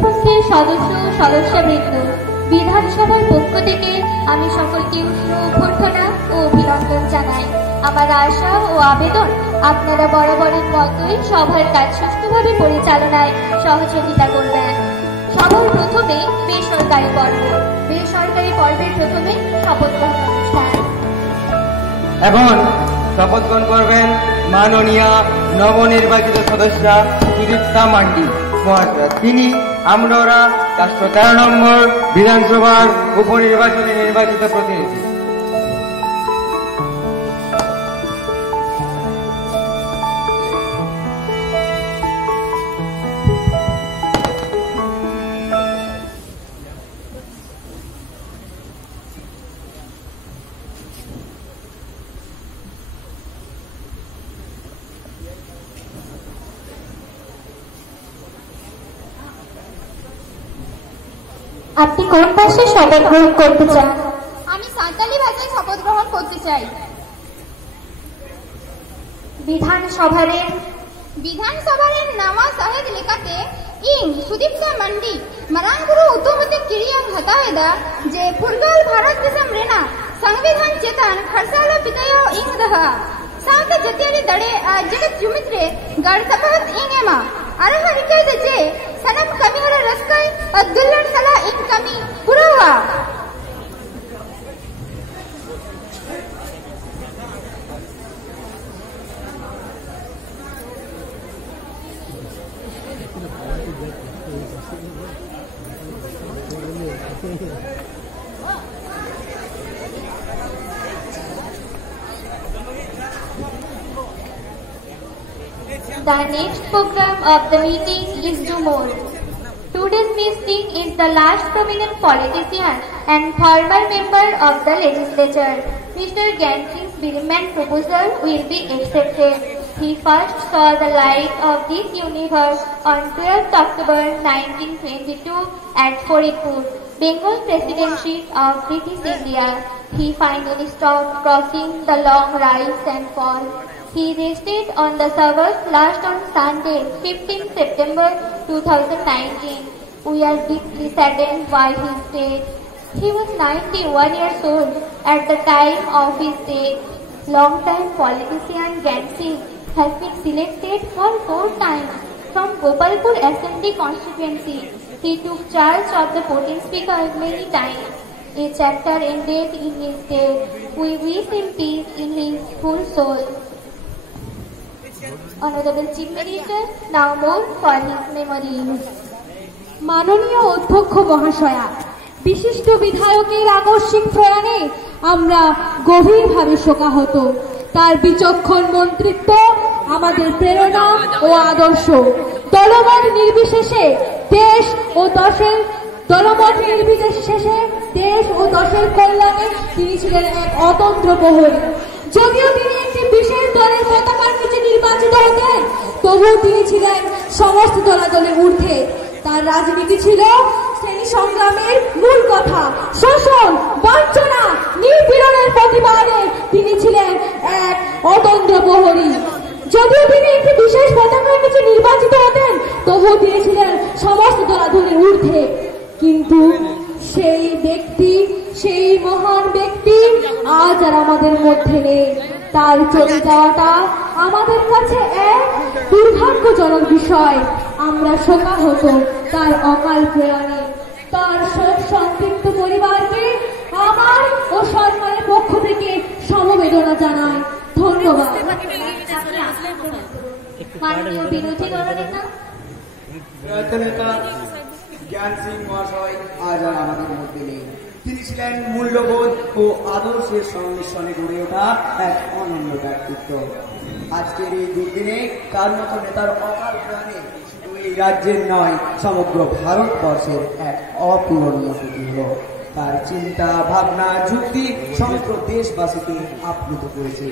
কর্তৃপক্ষের সদস্য সদস্যবৃন্দ, বিধানসভার পক্ষ থেকে আমি সকলকে উষ্ণ অভ্যর্থনা ও অভিনন্দন জানাই। আমার আশা ও আবেদন আপনারা বরাবরের মতোই সভার কাজ সুষ্ঠুভাবে পরিচালনায় সহযোগিতা করবেন। সবার প্রথমে বেসরকারি পর্ব। বেসরকারি পর্বের প্রথমে শপথ গ্রহণ অনুষ্ঠান। এখন শপথ গ্রহণ করবেন মাননীয়া নবনির্বাচিত সদস্যা সুদীপ্তা মান্ডি মহাশয়া। তিনি আমডোরা 413 নম্বর বিধানসভার উপনির্বাচনে নির্বাচিত প্রতিনিধি। আপনি কোন ভাষায় শপথ গ্রহণ করতে চান? আমি সাঁওতালি ভাষায় শপথ গ্রহণ করতে চাই। বিধানসভার নামা সাহেদ লেখাতে ইং সুদীপ্তা মান্ডি মারাঙ্গুরু উতুমতি কিরিয়া হতায়েদা যে ফুরগাল ভারত দিসম রেনা সংবিধান চেতन खरसाला पितायो इंग दहा साथ जतियारी दड़े जगत जुमित रे गढ़ सपहत इंग एमा अरह रिके दे जे सनम कमी हर रस्कई अब्दुल्ला सला इंग कमी पूरा हुआ। The next program of the meeting is to more. Today's meeting is the last prominent politician and former member of the legislature. Mr. Gansing's Birman proposal will be accepted. He first saw the light of this universe on 12th October 1922 at Faridpur, Bengal Presidency of British India. He finally stopped crossing the long rise and fall. He rested on the service last on Sunday, 15 September 2019. We are deeply saddened by his death. He was 91 years old at the time of his death. Long-time politician Gansing has been selected for 4 times from Gopalpur Assembly constituency. He took charge of the voting speaker many times. A chapter ended in his death. We wish him peace in his full soul. Honorable Chief Minister, now more for his memory. মাননীয় অধ্যক্ষ মহাশয়া, বিশিষ্ট বিধায়কের আকস্মিক প্রয়াণে আমরা গভীরভাবে শোকাহত। তার বিচক্ষণ মন্ত্রিত্ব আমাদের প্রেরণা ও আদর্শ। দলমত নির্বিশেষে দেশ ও দশের কল্যাণে তিনি ছিলেন এক অতন্ত্র প্রহরী। যদিও তিনি একটি বিশেষ দলের পতাকার নিচে নির্বাচিত হতেন, তবুও তিনি ছিলেন সমস্ত দলাদলের ঊর্ধ্বে। তার রাজনীতি ছিল শ্রেণী সংগ্রামের মূল কথা, শোষণ, বঞ্চনা, নিপীড়নের প্রতিবাদে তিনি ছিলেন এক অতন্ত্র প্রহরী। যদিও তিনি একটি বিশেষ পতাকার নিচে নির্বাচিত হতেন, তবুও তিনি ছিলেন সমস্ত দলাদলের ঊর্ধ্বে। কিন্তু সেই মহান ব্যক্তি আজ আর আমাদের মধ্যে নেই। তার চলে যাওয়াটা আমাদের কাছে এক দুর্ভাগ্যজনক বিষয়। আমরা শোকাহত তার অকাল প্রয়াণে। তার শোক সন্তপ্ত পরিবারকে আমার ও সরকারের পক্ষ থেকে সমবেদনা জানাই। ধন্যবাদ। মাননীয় বিরোধী দলনেতা জ্ঞান সিং মহাশয় আজ আর আমাদের মধ্যে নেই। তিনি ছিলেন মূল্যবোধ ও আদর্শের সংমিশ্রণে গড়ে ওঠা এক অনন্য ব্যক্তিত্ব। আজকের এই দুর্দিনে তার মতো নেতার অকাল প্রয়াণে শুধু এই রাজ্যের নয়, সমগ্র ভারতবর্ষের এক অপূরণীয় ক্ষতি হল। তার চিন্তা, ভাবনা, যুক্তি সমগ্র দেশবাসীকে আপ্লুত করেছে।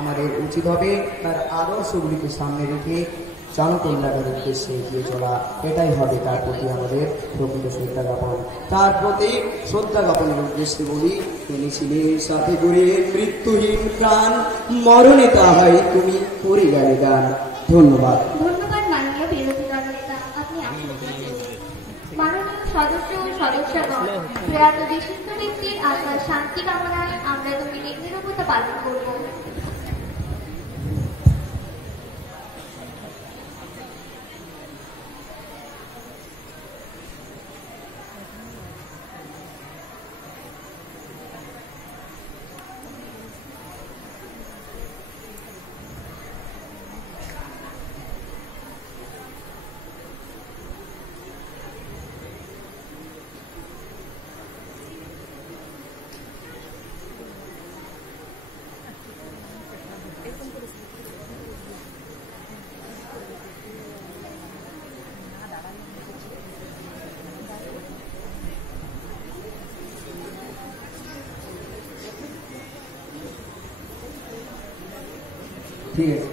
আমাদের উচিত হবে তার আদর্শগুলিকে সামনে রেখে জনকল্যাণের উদ্দেশ্যে এগিয়ে চলা। এটাই হবে তার প্রতি আমাদের প্রকৃত শ্রদ্ধা জ্ঞাপন। তার প্রতি শ্রদ্ধা জ্ঞাপনের উদ্দেশ্যে বলি, তিনি ছিলেন সাথে করে মৃত্যুহীন প্রাণ, মরণে তাহাই তুমি করে গেলে গান। ধন্যবাদ। ধন্যবাদ মাননীয় বিরোধী দলনেতা, আপনি সদস্যগণ, প্রয়াত বিশিষ্ট ব্যক্তির আত্মার শান্তি কামনায় আমরা দৈনিক নীরবতা পালন করব। ঠিক আছে।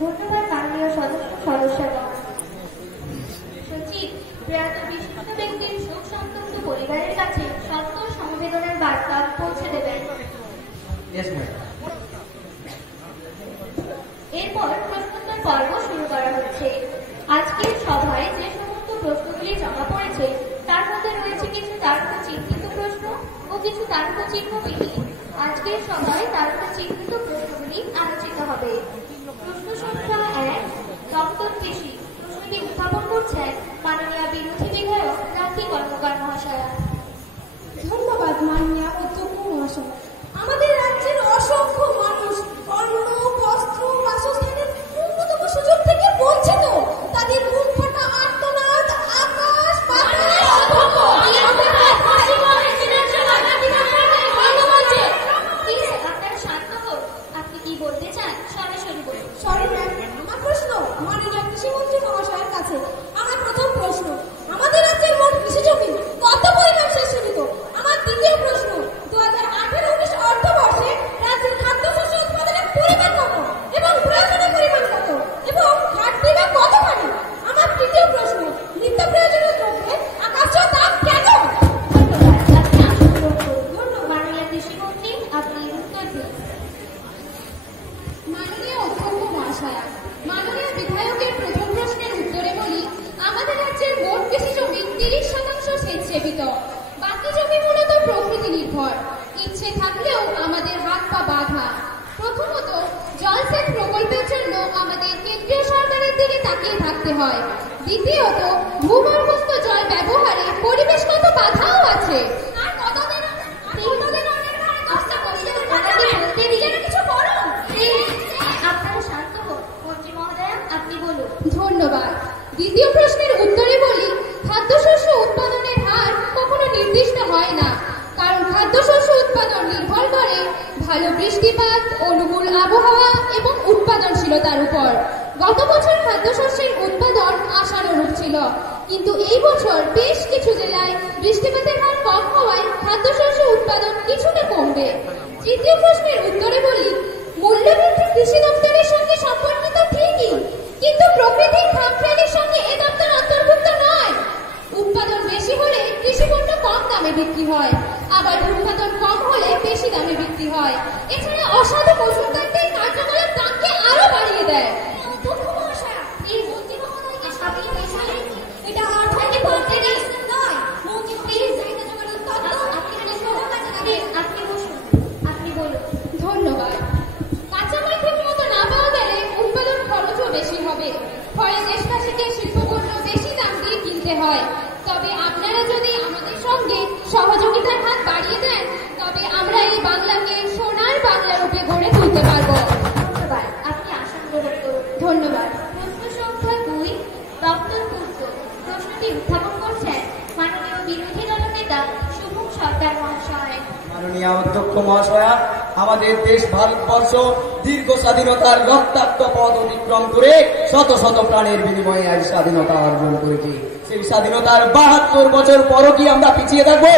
ধন্যবাদ মাননীয় সদস্যগণ। সচিব, প্রয়াত বিশিষ্ট ব্যক্তির শোক সন্তপ্ত পরিবারের কাছে সত্তর সমবেদনার বার্তা পৌঁছে দেবেন। এরপর প্রশ্নোত্তর পর্ব শুরু করা হচ্ছে। আজকের সভায় যে সমস্ত প্রশ্নগুলি জমা পড়েছে তার মধ্যে রয়েছে কিছু তারকা চিহ্নিত প্রশ্ন ও কিছু তারকা চিহ্নবিহীন। আজকের সভায় তারকা চিহ্নিত প্রশ্নগুলি আলোচিত হবে। প্রশ্ন সংখ্যা 1, দপ্তর কৃষি। প্রশ্নটি উত্থাপন করছেন মাননীয় বিরোধী বিধায়ক রাখি কর্মকার মহাশয়া। ধন্যবাদ মাননীয় অধ্যক্ষ মহাশয়। আমাদের রাজ্যের অসংখ্য মানুষ অন্ন, বস্ত্র, বাসস্থানের ন্যূনতম সুযোগ থেকে বঞ্চিত। তাদের মুখ ফাটা আর্তনাদ আকাশ পাতাল আপনার শান্ত হোক। আপনি কি বলতে চান সরাসরি বলুন। সরি ম্যাম, আমার প্রশ্ন মাননীয় কৃষিমন্ত্রী মহাশয়ের কাছে। আমার প্রথম প্রশ্ন, আমাদের রাজ্যের মোট কৃষি জমি কত পরিমাণ সেচীভূত? আমার দ্বিতীয় প্রশ্ন, 2018-19 অর্থবর্ষে রাজ্যের খাদ্যশস্য উৎপাদনের পরিমাণ কত এবং প্রয়োজনীয় পরিমাণ কত এবং ঘাটতি বা কতখানি? আমার তৃতীয় প্রশ্ন, নিত্য প্রয়োজনীয় দ্রব্যের আকাশছোঁয়া দাম কেন? ধন্যবাদ। আপনি আসন করুন। মাননীয় কৃষিমন্ত্রী, আপনি উত্তর দিন। মাননীয় অধ্যক্ষ মহাশয়া, মাননীয় বিধায়কের প্রথম প্রশ্নের উত্তরে বলি, আমাদের রাজ্যের মোট কৃষি জমি 30% সেচ সেবিত। বাকি জমি মূলত প্রকৃতি নির্ভর। ইচ্ছে থাকলেও আমাদের হাত পা বাঁধা। প্রথমত, জলসেচ প্রকল্পের জন্য আমাদের কেন্দ্রীয় সরকারের দিকে তাকিয়ে থাকতে হয়। দ্বিতীয়ত, ভূগর্ভস্থ জল ব্যবহারে পরিবেশগত বাধাও আছে। আর কতদিন কিছু করুন। আপনারা শান্ত হোক। মন্ত্রী মহোদয়া, আপনি বলুন। ধন্যবাদ। দ্বিতীয় প্রশ্নের উত্তরে বলি, খাদ্যশস্য উৎপাদনের হার কখনো নির্দিষ্ট হয় না, কারণ খাদ্যশস্য উৎপাদন নির্ভর করে ভালো বৃষ্টিপাত, অনুকূল আবহাওয়া এবং উৎপাদনশীলতার উপর। গত বছর খাদ্যশস্যের উৎপাদন আশানুরূপ ছিল, কিন্তু এই বছর বেশ কিছু জেলায় বৃষ্টিপাতের হার কম হওয়ায় খাদ্যশস্য উৎপাদন কিছুটা কমবে। তৃতীয় প্রশ্নের উত্তরে বলি, মূল্যবৃদ্ধি কৃষি দপ্তরের সঙ্গে সম্পর্কিত ঠিকই, কিন্তু প্রকৃতির খামখেয়ালির সঙ্গে এ দপ্তর অন্তর্ভুক্ত নয়। উৎপাদন বেশি হলে কৃষিপণ্য কম দামে বিক্রি হয়, আবার উৎপাদন কম হলে বেশি দামে বিক্রি হয়। এছাড়া অসাধু মজুমদারদের কার্যকলাপ দামকে আরো বাড়িয়ে দেয়। এই মন্ত্রী মহোদয়, আপনি এটা আপনাকে বলতে দিন। মন্ত্রী প্লিজ, আপনি বসুন। আপনি বলুন। ধন্যবাদ। কাঁচামাল ঠিক মতো না পাওয়া গেলে উৎপাদন খরচও বেশি হবে, ফলে দেশবাসীকে শিল্পপণ্য বেশি দাম দিয়ে কিনতে হয়। তবে আপনারা যদি আমাদের সঙ্গে সহযোগিতার হাত বাড়িয়ে দেন, তবে আমরা এই বাংলাকে সোনার বাংলা রূপে গড়ে তুলতে পারব। ধন্যবাদ। আপনি আসন গ্রহণ করুন। ধন্যবাদ। প্রশ্ন সংখ্যা 2, দপ্তর পূর্ত। প্রশ্নটি উত্থাপন করছেন মাননীয় বিরোধী দলনেতা শুভম সরকার মহাশয়। মাননীয় অধ্যক্ষ মহাশয়া, আমাদের দেশ ভারতবর্ষ দীর্ঘ স্বাধীনতার রক্তাক্ত পথ অতিক্রম করে শত শত প্রাণের বিনিময়ে আজ স্বাধীনতা অর্জন করেছে। সেই স্বাধীনতার 72 বছর পরও কি আমরা পিছিয়ে থাকবো?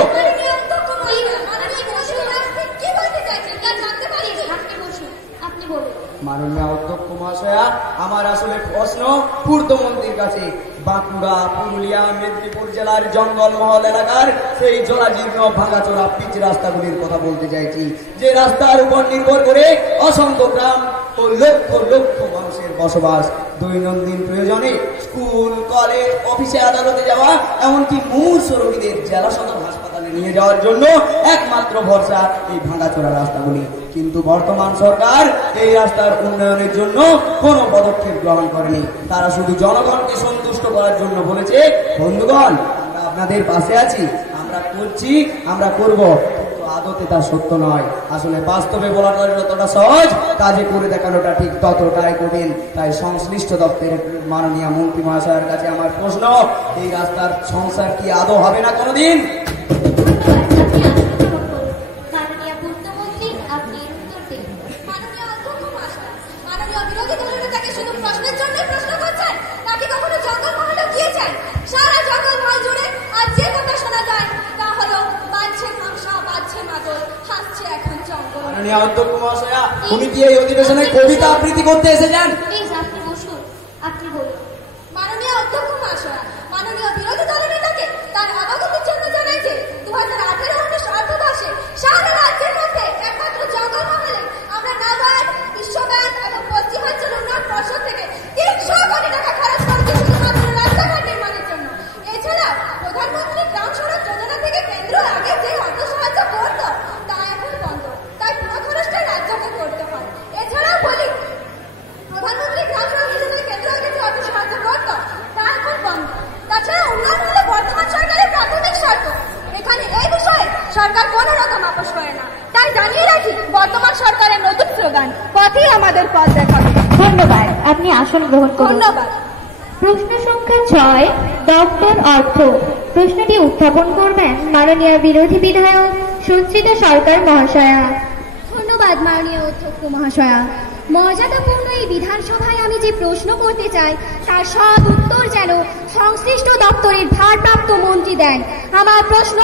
আপনি বলুন। মাননীয় অধ্যক্ষ মহাশয়া, আমার আসলে প্রশ্ন পূর্তমন্ত্রীর কাছে। বাঁকুড়া, পুরুলিয়া, মেদিনীপুর জেলার জঙ্গলমহল এলাকার সেই জরাজীর্ণ ভাঙাচোরা পিচ রাস্তাগুলির কথা বলতে চাইছি, যে রাস্তার উপর নির্ভর করে অসংখ্য গ্রাম ও লক্ষ লক্ষ মানুষের বসবাস। দৈনন্দিন প্রয়োজনে স্কুল, কলেজ, অফিসে, আদালতে যাওয়া, এমনকি মুমূর্ষু রোগীদের জেলা সদর হাসপাতাল নিয়ে যাওয়ার জন্য একমাত্র ভরসা এই ভাঙাচোরা রাস্তাগুলি। কিন্তু বর্তমান সরকার এই রাস্তার উন্নয়নের জন্য কোনো পদক্ষেপ গ্রহণ করেনি। তারা শুধু জনগণকে সন্তুষ্ট করার জন্য বলেছে, বন্ধুগণ আমরা আপনাদের পাশে আছি, আমরা করছি, আমরা করব। আদতে তা সত্য নয়। আসলে বাস্তবে বলাটা যতটা সহজ, কাজে করে দেখানোটা ঠিক ততটাই কঠিন। তাই সংশ্লিষ্ট দপ্তরের মাননীয় মন্ত্রী মহাশয়ের কাছে আমার প্রশ্ন, এই রাস্তার সংস্কার কি আদৌ হবে না কোনোদিন? মাননীয় পূর্তমন্ত্রী, আপনি উত্তর দিন। মাননীয় অধ্যক্ষ মহাশয়, মাননীয় বিরোধী দলনেতাকে শুধু প্রশ্নের জন্য প্রশ্ন করছেন নাকি কখনো জঙ্গল মহলে গিয়েছেন? সারা জঙ্গল মহল জুড়ে আজ যে কথা শোনা যায় তা হলো বাজছে ধ্বংসা, বাজছে মাদল, হাসছে এখন জঙ্গল। মাননীয় অধ্যক্ষ মহাশয়া, উনি কি এই অধিবেশনে কবিতা আবৃত্তি করতে এসেছেন? প্লিজ আপনি বসুন, আপনি বলুন। মাননীয় অধ্যক্ষ মহাশয়, মাননীয় বিরোধী দলনেতাকে তার অবগতির জন্য জানাই যে 2018-19 অর্থবর্ষে সারা রাজ্যের মধ্যে একমাত্র জঙ্গল মহলে আমরা নাবার্ড, বিশ্ব ব্যাংক এবং পশ্চিমাঞ্চল উন্নয়ন পর্ষদ থেকে 300 কোটি টাকা খরচ করেছি শুধুমাত্র রাস্তাঘাট নির্মাণের জন্য। এছাড়া প্রধানমন্ত্রী গ্রাম সড়ক যোজনা থেকে কেন্দ্র আগে যে অর্থ সাহায্য করত তা এখন বন্ধ, তাই পুরো খরচটা রাজ্যকে করতে হয়। এছাড়াও বলি, প্রধানমন্ত্রী গ্রাম সড়ক যোজনায় কেন্দ্র আগে যে অর্থ সাহায্য করত তা এখন বন্ধ। তাছাড়া উন্নয়ন হলো বর্তমান সরকারের প্রাথমিক শর্ত। এখানে এই বিষয়ে সরকার কোনো রকম আপোষ করে না। তাই জানিয়ে রাখি, বর্তমান সরকারের নতুন স্লোগান পথই আমাদের পথ দেখাবে। ধন্যবাদ, আপনি আসন গ্রহণ করুন। ধন্যবাদ। প্রশ্ন সংখ্যা 6, দপ্তর অর্থ। প্রশ্নটি উত্থাপন করবেন মাননীয় বিরোধী বিধায়ক সুচিত্রা সরকার মহাশয়া। ধন্যবাদ মাননীয় অধ্যক্ষ মহাশয়া। মর্যাদাপূর্ণ এই বিধানসভায় আমি যে প্রশ্ন করতে চাই তার সব উত্তর যেন সংশ্লিষ্ট দপ্তরের ভারপ্রাপ্ত মন্ত্রী দেন। আমার প্রশ্ন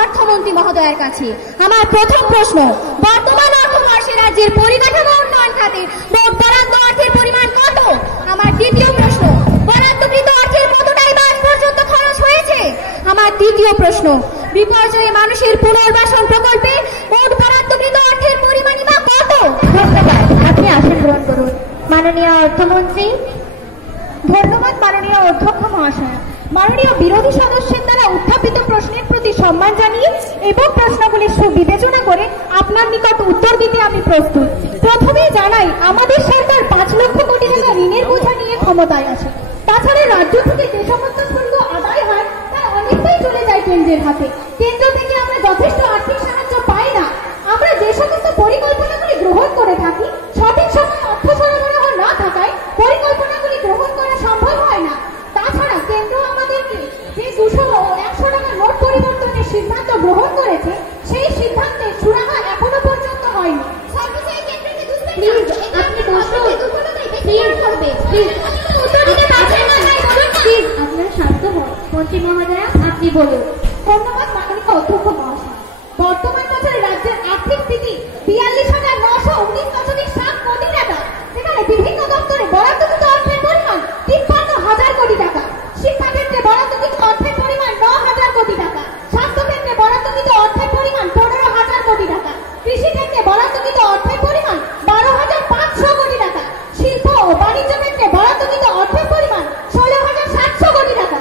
অর্থমন্ত্রী মহোদয়ের কাছে। আমার প্রথম প্রশ্ন, বর্তমান অর্থবর্ষে রাজ্যের পরিকাঠামো উন্নয়ন খাতে মোট বরাদ্দ অর্থের পরিমাণ কত? আমার দ্বিতীয় প্রশ্ন, বরাদ্দকৃত অর্থের কতটাই বা আজ পর্যন্ত খরচ হয়েছে? আমার তৃতীয় প্রশ্ন, বিপর্যয়ে মানুষের পুনর্বাসন প্রকল্পে মোট বরাদ্দকৃত অর্থের পরিমাণই বা কত? ধন্যবাদ, আপনি আসন গ্রহণ করুন। মাননীয় অর্থমন্ত্রী। ধন্যবাদ মাননীয় অধ্যক্ষ মহাশয়। মাননীয় বিরোধী সদস্যের দ্বারা উত্থাপিত প্রশ্নের প্রতি সম্মান জানিয়ে এবং প্রশ্নগুলির সুবিবেচনা করে আপনার নিকট উত্তর দিতে আমি প্রস্তুত। প্রথমেই জানাই, আমাদের সরকার 5 লক্ষ কোটি টাকা ঋণের বোঝা নিয়ে ক্ষমতায় আছে। তাছাড়া রাজ্য থেকে যে সমস্ত শুল্ক আদায় হয় তার অনেকটাই চলে যায় কেন্দ্রের হাতে। কেন্দ্র থেকে আমরা যথেষ্ট আর্থিক সাহায্য পাই না। আমরা যে সমস্ত পরিকল্পনাগুলি গ্রহণ করে থাকি সঠিক সময়ে অর্থ সরবরাহ না থাকায় পরিকল্পনাগুলি গ্রহণ করা সম্ভব হয় না। তাছাড়া কেন্দ্র আমাদেরকে যে 200 ও 100 টাকার নোট পরিবর্তনের সিদ্ধান্ত গ্রহণ করেছে সেই সিদ্ধান্তের সুরাহা এখনো পর্যন্ত হয়নি। প্লিজ আপনি বসুন। প্লিজ উত্তর দিতে পারছেন না, প্লিজ আপনার শান্ত হন। মন্ত্রী মহোদয়া, আপনি বলুন। ধন্যবাদ মাননীয় অধ্যক্ষ মহাশয়। বর্তমান বছরে রাজ্যের আর্থিক স্থিতি 42,919.7 কোটি টাকা। সেখানে বিভিন্ন দপ্তরে বরাদ্দকৃত অর্থের পরিমাণ 53,000 কোটি টাকা। শিক্ষাক্ষেত্রে বরাদ্দকৃত অর্থের পরিমাণ 9,000 কোটি টাকা। স্বাস্থ্যক্ষেত্রে বরাদ্দকৃত অর্থের পরিমাণ 15,000 কোটি টাকা। কৃষিক্ষেত্রে বরাদ্দকৃত অর্থের পরিমাণ 12,500 কোটি টাকা। শিল্প ও বাণিজ্য ক্ষেত্রে বরাদ্দকৃত অর্থের পরিমাণ 16,700 কোটি টাকা।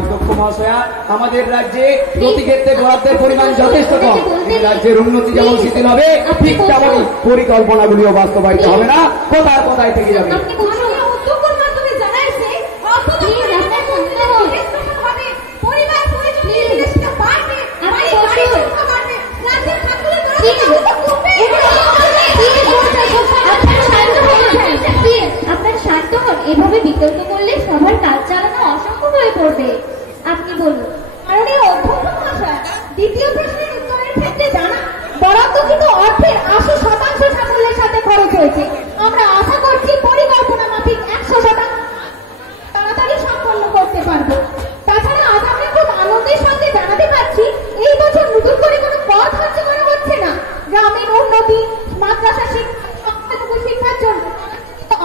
অধ্যক্ষ মহাশয়া, আমাদের রাজ্যে প্রতি ক্ষেত্রে বরাদ্দের পরিমাণ যথেষ্ট কম। এই রাজ্যের উন্নতি যেমন শিথিল হবে, ঠিক তেমনই পরিকল্পনাগুলিও বাস্তবায়িত হবে না, কোথায় কোথায় থেকে যাবে। আপনি মাননীয় উদ্যোগের মাধ্যমে জানাইছে অর্থ দপ্তরের হবে, পরিবার পরিজন নির্দেশিকা বাড়বে, বাড়ি গাড়ি সংখ্যা বাড়বে, রাজ্যের খাতগুলো কমবে। আপনার শান্ত হন। এভাবে বিতর্ক করলে সবার কাজ চালানো অসম্ভব হয়ে পড়বে। আপনি বলুন। মাননীয় অধ্যক্ষ মহাশয়, দ্বিতীয় প্রশ্নের উত্তরের ক্ষেত্রে জানা বরাদ্দকৃত অর্থের 80% সাফল্যের সাথে খরচ হয়েছে। আমরা আশা করছি পরিকল্পনা মাফিক 100% তাড়াতাড়ি সম্পন্ন করতে পারবো। তাছাড়া আজ আমরা খুব আনন্দের সঙ্গে জানাতে পারছি এই বছর নতুন করে কোনো কর খরচ করা হচ্ছে না। গ্রামীণ উন্নতি, মাদ্রাসা শিক্ষা, সংখ্যালঘু শিক্ষার জন্য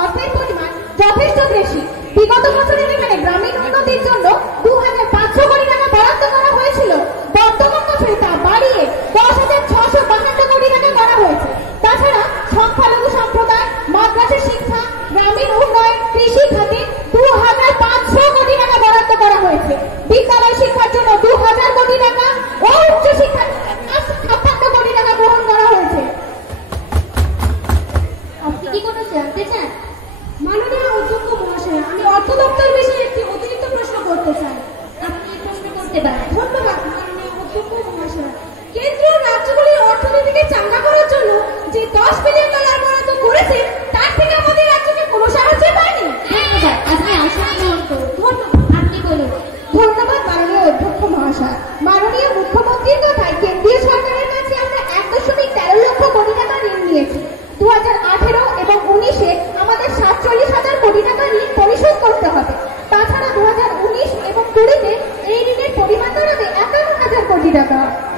অর্থের পরিমাণ যথেষ্ট বেশি। বিগত বছরের এখানে গ্রামীণ উন্নতির জন্য 2,500 কোটি টাকা বরাদ্দ করা হয়েছিল। বর্তমান বছরে তা বাড়িয়ে 10,652 কোটি টাকা করা হয়েছে। তাছাড়া সংখ্যালঘু সম্প্রদায়, মাদ্রাসা শিক্ষা, গ্রামীণ উন্নয়ন, কৃষি খাতে 2,500 কোটি টাকা বরাদ্দ করা হয়েছে। বিদ্যালয় শিক্ষার জন্য 2,000 কোটি টাকা ও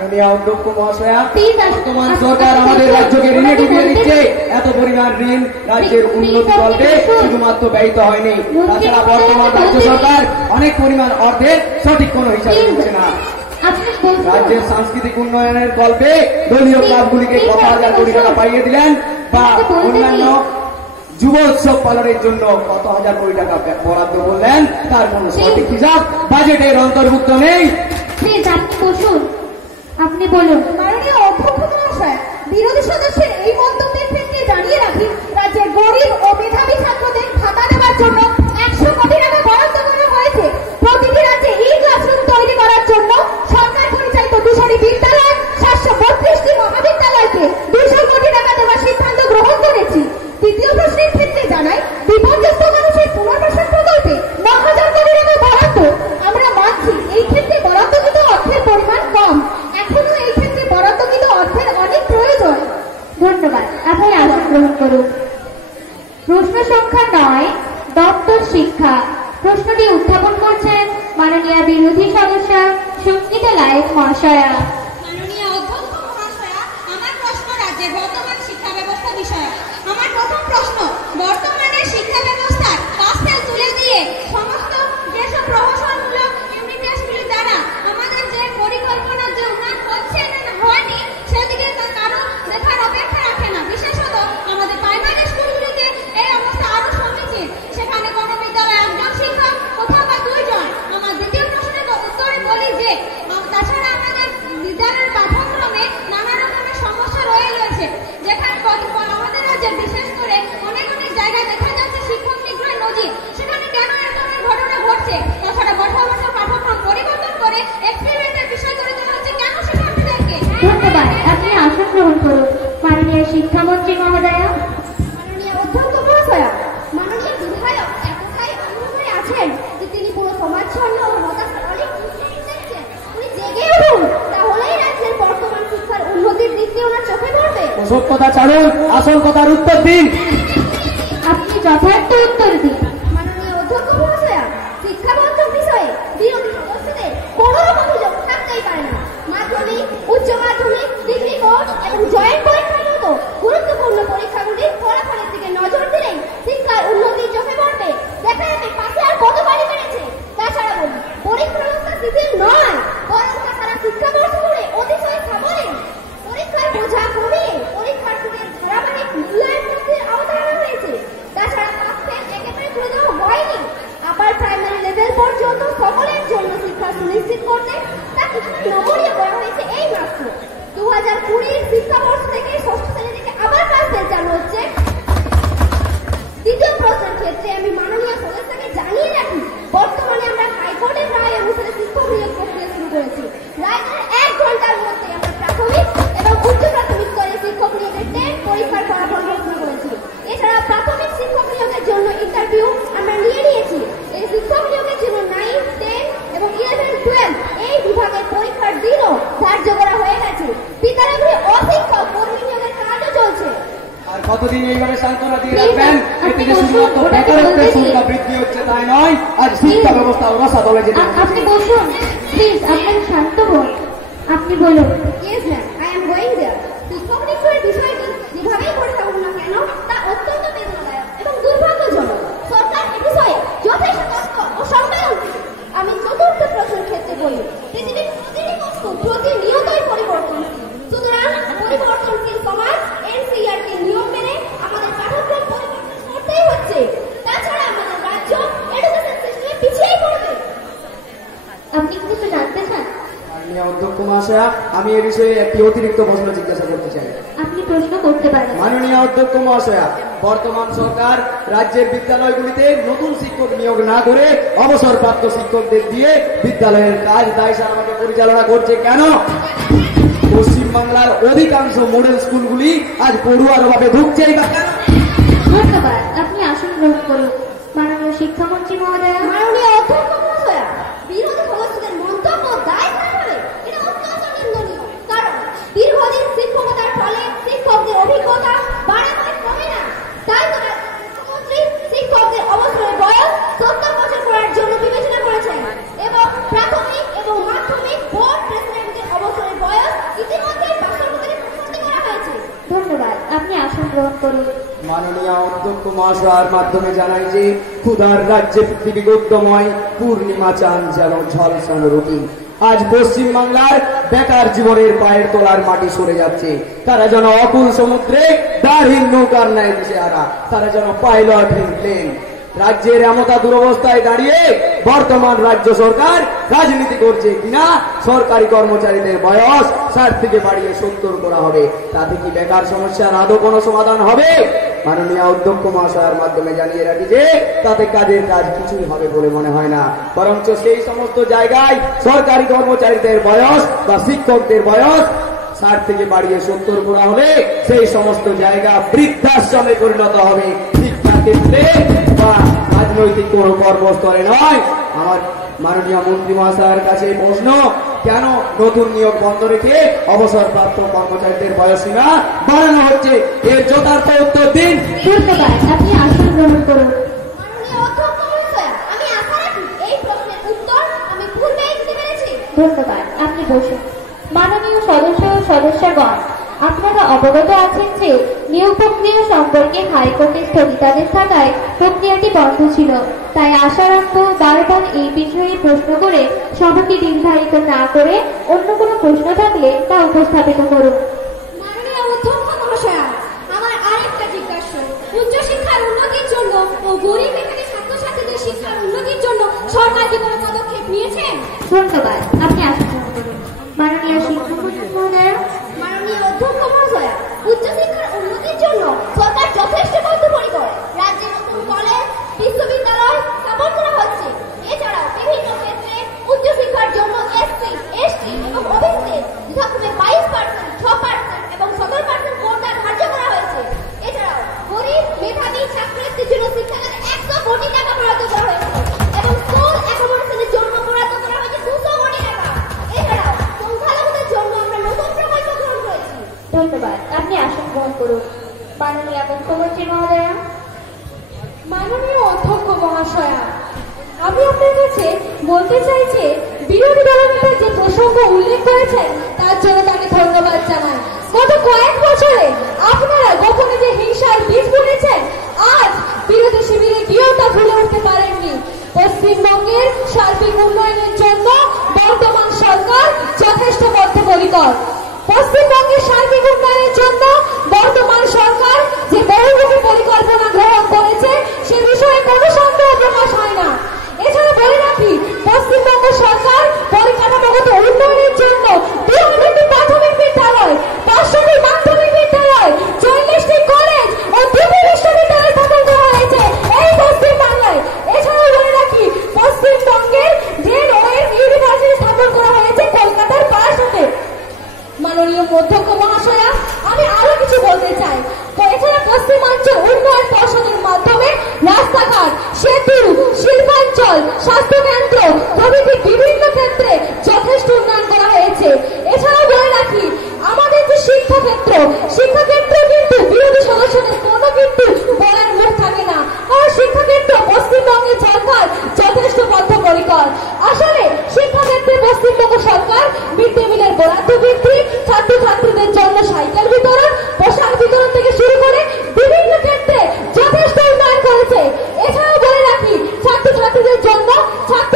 মাননীয় অধ্যক্ষ মহাশয়া, Please, বর্তমান সরকার আমাদের রাজ্যকে ঋণে ডুবিয়ে দিচ্ছে। এত পরিমাণ ঋণ রাজ্যের উন্নতি কল্পে শুধুমাত্র ব্যয়িত হয়নি, তাছাড়া বর্তমান রাজ্য সরকার অনেক পরিমাণ অর্থের সঠিক কোনো হিসাব দিচ্ছে না। আপনি বলছেন রাজ্যের সাংস্কৃতিক উন্নয়নের গল্পে দলীয় ক্লাবগুলিকে কত হাজার কোটি টাকা পাইয়ে দিলেন, বা অন্যান্য যুব উৎসব পালনের জন্য কত হাজার কোটি টাকা বরাদ্দ করলেন, তার কোনো সঠিক হিসাব বাজেটের অন্তর্ভুক্ত নেই। প্লিজ আপনি বসুন, আপনি বলুন। মাননীয় অধ্যক্ষ মহাশয়, বিরোধী সদস্যের এই মন্তব্যের ক্ষেত্রে জানিয়ে রাখি, রাজ্যের গরিব ও মেধাবী ছাত্রদের ভাতা দেওয়ার জন্য 100 কোটি টাকা বরাদ্দ করা হয়েছে। প্রতিটি রাজ্যে ই ক্লাসরুম তৈরি করার জন্য সরকার পরিচালিত 200টি বিদ্যালয়, 732টি মহাবিদ্যালয়কে 200 কোটি টাকা দেওয়ার সিদ্ধান্ত গ্রহণ করেছি। দ্বিতীয় প্রশ্নের ক্ষেত্রে জানাই, বিপর্যস্ত মানুষের পুনর্বাসন প্রকল্পে 9,000 কোটি টাকা বরাদ্দ। আমরা মানছি এই ক্ষেত্রে বরাদ্দকৃত অর্থের পরিমাণ কম, এখনো এই ক্ষেত্রে বরাদ্দকৃত অর্থের অনেক প্রয়োজন। ধন্যবাদ, আপনি আসন গ্রহণ করুন। প্রশ্ন সংখ্যা 9, দপ্তর শিক্ষা। প্রশ্নটি উত্থাপন করছেন মাননীয় বিরোধী সদস্য সঙ্গীতা লায়েক মহাশয়া। মাননীয় অধ্যক্ষ মহাশয়া, আমার প্রশ্ন রাজ্যের বর্তমান শিক্ষা ব্যবস্থা বিষয়ে। আমার প্রথম প্রশ্ন, বর্তমানে শিক্ষা ব্যবস্থার কাস্তেল তুলে দিয়ে সমস্ত যেসব প্রহসনমূলক ইউনিট টেস্টগুলি দ্বারা আমাদের যে পরিকল্পনার যে উন্নয়ন হচ্ছে না হয়নি, সেদিকে কারো দেখার অপেক্ষা রাখে না। বিশেষত আমাদের প্রাইমারি স্কুলগুলিতে এই অবস্থা আরো সমীচীন, সেখানে কোনো বিদ্যালয়ে 1জন শিক্ষক, কোথাও বা 2 জন। আমার দ্বিতীয় প্রশ্নের উত্তরে বলি যে তাছাড়া আমাদের বিদ্যালয়ের পাঠ্যক্রমে নানা রকমের সমস্যা রয়েছে, যেখানে আমাদের রাজ্যে বিশেষ করে অনেক জায়গায় দেখা যাচ্ছে শিক্ষক নিগ্রহের নজির। সেখানে কেন এ ধরনের ঘটনা ঘটছে? তাছাড়া বছর বছর পাঠ্যক্রম পরিবর্তন করে এক্সপেরিমেন্টের বিষয় করে দেওয়া হচ্ছে কেন শিক্ষার্থীদেরকে? ধন্যবাদ, আপনি আসন গ্রহণ করুন। মাননীয় শিক্ষামন্ত্রী মহোদয়া। মাননীয় অধ্যক্ষ মহাশয়া, মাননীয় বিধায়ক এতটাই আন্দোলনে আছেন যে তিনি পুরো সমাজছন্ন ও হতাশার অনেক দেখছেন। উনি জেগে উঠুন, তাহলেই রাজ্যের বর্তমান শিক্ষার উন্নতির দিকটি ওনার চোখে পড়বে। ওসব কথা ছাড়ুন, আসল কথার উত্তর দিন। আপনি যথার্থ উত্তর দিন। মাননীয় অধ্যক্ষ মহাশয়া, শিক্ষা বঞ্চক বিষয়ে বিরোধী সদস্যদের কোনো রকম অভিযোগ থাকতেই পারে না। মাধ্যমিক, উচ্চ মাধ্যমিক, ডিগ্রি কোর্স এবং জয়েন্ট পরীক্ষার মতো গুরুত্বপূর্ণ পরীক্ষাগুলির ফলাফলের দিকে নজর দিলেই শিক্ষার উন্নতি চোখে পড়বে। দেখা যাবে পাশে আর কত বাড়ি বেড়েছে। তাছাড়া বলি, পরীক্ষার অবস্থা শিথিল নয়, বরং তারা শিক্ষা বর্ষগুলি অতিশয় সাবলীল। পরীক্ষার বোঝা কমিয়ে পরীক্ষার্থীদের ধারাবাহিক মূল্যায়ন পদ্ধতির আওতায় আনা হয়েছে। তাছাড়া পাঠ্যের একেবারে তুলে দেওয়া হয়নি। আবার প্রাইমারি লেভেল পর্যন্ত সকলের জন্য শিক্ষা সুনিশ্চিত করতে তা কিছুটা নমনীয় করা হয়েছে এই মাত্র। 2020 শিক্ষাবর্ষ থেকে 6ষ্ঠ শ্রেণী থেকে আবার ক্লাস চালু হচ্ছে। দ্বিতীয় প্রশ্নের ক্ষেত্রে আমি মাননীয় সদস্যকে জানিয়ে রাখি, বর্তমানে আমরা হাইকোর্টের রায় অনুসারে শিক্ষক নিয়োগ প্রক্রিয়া শুরু করেছি। রায়ের 1 ঘন্টার মধ্যে আমরা প্রাথমিক এবং উচ্চ প্রাথমিক স্তরে শিক্ষক নিয়োগের টেস্ট পরীক্ষার ফলাফল ঘোষণা করেছি। এছাড়া প্রাথমিক শিক্ষক নিয়োগের জন্য ইন্টারভিউ আমরা নিয়ে নিয়েছি। এই শিক্ষক নিয়োগের জন্য 9, 10 এবং 11, 12 এই বিভাগের পরীক্ষার দিনও ধার্য করা হয়ে গেছে। বিদ্যালয়গুলি অশিক্ষক কর্মী নিয়োগের কাজও চলছে। আর কতদিন এইভাবে সান্ত্বনা দিয়ে রাখবেন? এতে যে শুধুমাত্র বেকারত্বের সংখ্যা বৃদ্ধি হচ্ছে তাই নয়, আর শিক্ষা ব্যবস্থা রসাতলে যেতে আপনি বসুন, প্লিজ আপনার শান্ত হন, আপনি বলুন। Yes, ma'am. I am going there. শিক্ষক নিয়োগের বিষয়টি যেভাবেই করে থাকুক না কেন, তা অত্যন্ত বেদনাদায়ক এবং দুর্ভাগ্যজনক। সরকার এ বিষয়ে যথেষ্ট তৎপর ও সংবেদনশীল। আমি চতুর্থ প্রশ্নের ক্ষেত্রে বলি, পৃথিবীর প্রতিটি বস্তু প্রতিনিয়তই পরিবর্তনশীল। সুতরাং পরিবর্তনশীল সমাজ NCERT নিয়ম মেনে আমাদের পাঠ্যক্রম পরিবর্তন করতেই হচ্ছে। তাছাড়া আমাদের রাজ্য এডুকেশন সিস্টেমে পিছিয়েই পড়বে। আপনি কি কিছু জানতে চান? মাননীয় অধ্যক্ষ মহাশয়া, আমি এ বিষয়ে একটি অতিরিক্ত প্রশ্ন জিজ্ঞাসা করতে চাই। আপনি প্রশ্ন করতে পারেন। মাননীয় অধ্যক্ষ মহাশয়া, বর্তমান সরকার রাজ্যের বিদ্যালয়গুলিতে নতুন শিক্ষক নিয়োগ না করে অবসরপ্রাপ্ত শিক্ষকদের দিয়ে বিদ্যালয়ের কাজ দায় সারাকে পরিচালনা করছে কেন? পশ্চিমবাংলার অধিকাংশ মডেল স্কুলগুলি আজ পড়ুয়ার অভাবে ভুগছেই বা কেন? ধন্যবাদ, আপনি আসন গ্রহণ করুন। মাননীয় শিক্ষামন্ত্রী মহোদয়া। মাননীয় অধ্যক্ষ মহাশয়া, বিরোধী সদস্যদের মন্তব্য দায় করে এটা অত্যন্ত নিন্দনীয়। কারণ দীর্ঘদিন শিক্ষকতার ফলে শিক্ষকদের অভিজ্ঞতা বাড়ে কমে না। তাই তো মুখ্যমন্ত্রী শিক্ষকদের অবসরের বয়স 70 বছর করার জন্য বিবেচনা করেছেন এবং প্রাথমিক এবং মাধ্যমিক বোর্ড প্রেসিডেন্টদের অবসরের বয়স করুন। মাননীয় অধ্যক্ষ মহাশয়ের মাধ্যমে জানাই যে ক্ষুধার রাজ্যে পৃথিবী গদ্যময় পূর্ণিমা চাঁদ যেন ঝলসানো রুটি। আজ পশ্চিম বাংলার বেকার জীবনের পায়ের তোলার মাটি সরে যাচ্ছে। তারা যেন অকুল সমুদ্রে দাঁড়হীন নৌকার ন্যায় দিশেহারা। তারা যেন পাইলটহীন প্লেন। রাজ্যের এমতা দুরবস্থায় দাঁড়িয়ে বর্তমান রাজ্য সরকার রাজনীতি করছে কিনা সরকারি কর্মচারীদের বয়স 60 থেকে বাড়িয়ে 70 করা হবে। তাতে কি বেকার সমস্যার আদৌ কোনো সমাধান হবে? মাননীয় অধ্যক্ষ মহাশয়ের মাধ্যমে জানিয়ে রাখি যে তাতে কাজের কাজ কিছুই হবে বলে মনে হয় না। বরঞ্চ সেই সমস্ত জায়গায় সরকারি কর্মচারীদের বয়স বা শিক্ষকদের বয়স 60 থেকে বাড়িয়ে 70 করা হলে সেই সমস্ত জায়গা বৃদ্ধাশ্রমে পরিণত হবে। শিক্ষা ক্ষেত্রে বা রাজনৈতিক কোন কর্মস্থলে নয়। আমার মাননীয় মন্ত্রী মহাশয়ের কাছে প্রশ্ন, কেন নতুন নিয়োগ বন্ধ রেখে অবসরপ্রাপ্ত কর্মচারীদের বয়সীমা বাড়ানো হচ্ছে? এর যথার্থ উত্তর দিন। ধন্যবাদ, আপনি আসন গ্রহণ করুন। মাননীয় অধ্যক্ষ মহাশয়, আমি আশা রাখি এই প্রশ্নের উত্তর আমি পূর্বেই দিতে পেরেছি। ধন্যবাদ, আপনি বসুন। মাননীয় সদস্য ও সদস্যগণ, আপনারা অবগত আছেন যে নিয়োগ প্রক্রিয়া সম্পর্কে হাইকোর্টে স্থগিতাদেশ থাকায় প্রক্রিয়াটি বন্ধ ছিল। তাই আশা রাখবো বারবার এই বিষয়ে প্রশ্ন করে সভাকে দীর্ঘায়িত না করে অন্য কোনো প্রশ্ন থাকলে তা উপস্থাপিত করুন। মাননীয় অধ্যক্ষ মহাশয়া, আমার আরেকটা জিজ্ঞাসা, উচ্চশিক্ষার উন্নতির জন্য ও গরিব মেধাবী ছাত্রছাত্রীদের শিক্ষার উন্নতির জন্য সরকার কি কোনো পদক্ষেপ নিয়েছেন? ধন্যবাদ, আপনি আসন গ্রহণ করুন। মাননীয় শিক্ষামন্ত্রী মহোদয়া, মাননীয় অধ্যক্ষ মহাশয়া, উচ্চশিক্ষার উন্নতির জন্য সরকার যথেষ্ট বদ্ধপরিকর। রাজ্যে নতুন কলেজ, বিশ্ববিদ্যালয় স্থাপন করা হচ্ছে। এছাড়াও বিভিন্ন ক্ষেত্রে উচ্চশিক্ষার জন্য এসসি, এসটি এবং ওবিসিদের যথাক্রমে 22%, 6% এবং 17% কোটা ধার্য করা হয়েছে। এছাড়াও গরিব মেধাবী ছাত্রছাত্রীদের জন্য শিক্ষাখাতে 100 কোটি টাকা বরাদ্দ করা হয়েছে এবং স্কুল অ্যাকোমোডেশনের জন্য বরাদ্দ করা হয়েছে 200 কোটি টাকা। এছাড়াও সংখ্যালঘুদের জন্য আমরা নতুন প্রকল্প গ্রহণ করেছি। ধন্যবাদ, আপনি আসন গ্রহণ করুন। মাননীয় মুখ্যমন্ত্রী মহোদয়া, মাননীয় অধ্যক্ষ মহাশয়া, আমি আপনার কাছে বলতে চাই যে বিরোধী দলনেতা যে প্রসঙ্গ উল্লেখ করেছেন তার জন্য তাকে ধন্যবাদ জানাই। গত কয়েক বছরে আপনারা গোপনে যে হিংসার বীজ বুনেছেন, আজ বিরোধী শিবিরে গিয়েও তা ভুলে উঠতে পারেননি। পশ্চিমবঙ্গের সার্বিক উন্নয়নের জন্য বর্তমান সরকার যথেষ্ট বদ্ধপরিকর। পশ্চিমবঙ্গের সার্বিক উন্নয়নের জন্য বর্তমান সরকার যে বহুমুখী পরিকল্পনা গ্রহণ করেছে সে বিষয়ে কোনো সন্দেহ প্রকাশ হয় না। এছাড়া বলে রাখি, পশ্চিমবঙ্গ সরকার পরিকাঠামোগত উন্নয়নের জন্য 200টি প্রাথমিক বিদ্যালয়, 500টি মাধ্যমিক বিদ্যালয়, 40টি কলেজ ও 2টি বিশ্ববিদ্যালয় স্থাপন করা হয়েছে এই পশ্চিমবাংলায়। এছাড়াও বলে রাখি, পশ্চিমবঙ্গের জেএনওএস ইউনিভার্সিটি স্থাপন করা হয়েছে কলকাতার বারাসাতে। মাননীয় অধ্যক্ষ মহাশয়া, আমি আরো কিছু বলতে চাই। এছাড়া পশ্চিমাঞ্চল উন্নয়ন পর্ষদের মাধ্যমে রাস্তাঘাট, সেতু, শিল্পাঞ্চল, স্বাস্থ্যকেন্দ্র প্রভৃতি বিভিন্ন ক্ষেত্রে যথেষ্ট উন্নয়ন করা হয়েছে। এছাড়াও বলে রাখি, আমাদের যে শিক্ষাক্ষেত্র কিন্তু বিরোধী সদস্যদের কোনো কিন্তু বলার মুখ থাকে না, কারণ শিক্ষাক্ষেত্র পশ্চিমবঙ্গের সরকার যথেষ্ট বদ্ধপরিকর। আসলে শিক্ষাক্ষেত্রে পশ্চিমবঙ্গ সরকার মিড ডে মিলের বরাদ্দ বৃদ্ধি, ছাত্রছাত্রীদের জন্য সাইকেল বিতরণ, পোশাক বিতরণ থেকে শুরু করে বিভিন্ন ক্ষেত্রে যথেষ্ট উন্নয়ন করেছে। এছাড়াও বলে রাখি, ছাত্রছাত্রীদের জন্য ছাত্র